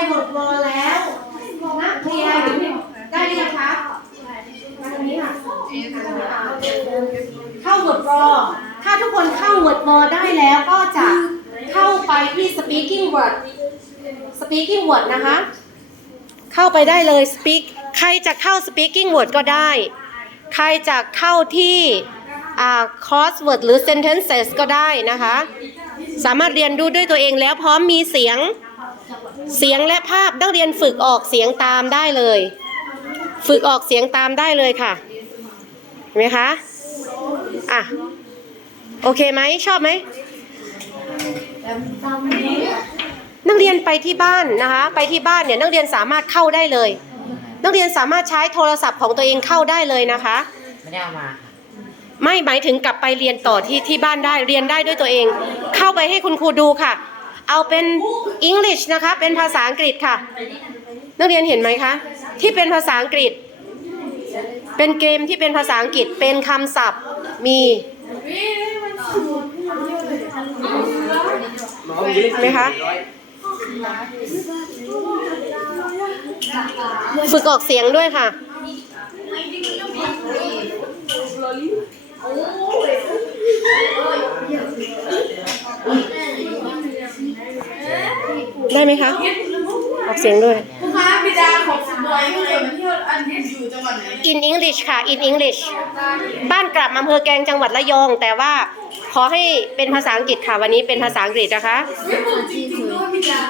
ไปหมดวอแล้วนักเรียนได้หรือยังคะมาตรงนี้ค่ะเข้าหมดวอถ้าทุกคนเข้าหมดวอได้แล้วก็จะเข้าไปที่ speaking word speaking word นะคะ เข้าไปได้เลย speak ใครจะเข้า speaking word ก็ได้ ใครจะเข้าที่อ่า crossword หรือ sentences ก็ได้นะคะ สามารถเรียนรู้ด้วยตัวเองแล้วพร้อมมีเสียง เสียงและภาพนักเรียนฝึกออกเสียงตามได้เลย ฝึกออกเสียงตามได้เลยค่ะ เห็นไหมคะอะโอเคไหมชอบไหมนักเรียนไปที่บ้านนะคะ ไปที่บ้านเนี่ยนักเรียนสามารถเข้าได้เลย นักเรียนสามารถใช้โทรศัพท์ของตัวเองเข้าได้เลยนะคะไม่ได้เอามาค่ะไม่หมายถึงกลับไปเรียนต่อที่ที่บ้านได้เรียนได้ด้วยตัวเอง เข้าไปให้คุณครูดูค่ะ เอาเป็น English นะคะ เป็นภาษาอังกฤษค่ะ นักเรียนเห็นไหมคะ ที่เป็นภาษาอังกฤษ เป็นเกมที่เป็นภาษาอังกฤษ เป็นคำศัพท์ มี ไหมคะ ฝึกออกเสียงด้วยค่ะ ได้ไหมคะออกเสียงด้วยคุณคะบิดาของคุณบอยก็เลยมาเที่ยวอันนี้อยู่จังหวัดไหน in English ค่ะ in English บ้านกลับอำเภอแกลงจังหวัดระยอง แต่ว่าขอให้เป็นภาษาอังกฤษค่ะวันนี้เป็นภาษาอังกฤษนะคะ ไม่เหมือนจริงๆด้วยบิดา